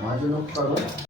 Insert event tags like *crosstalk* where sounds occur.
마지막 *laughs* 바로 *laughs*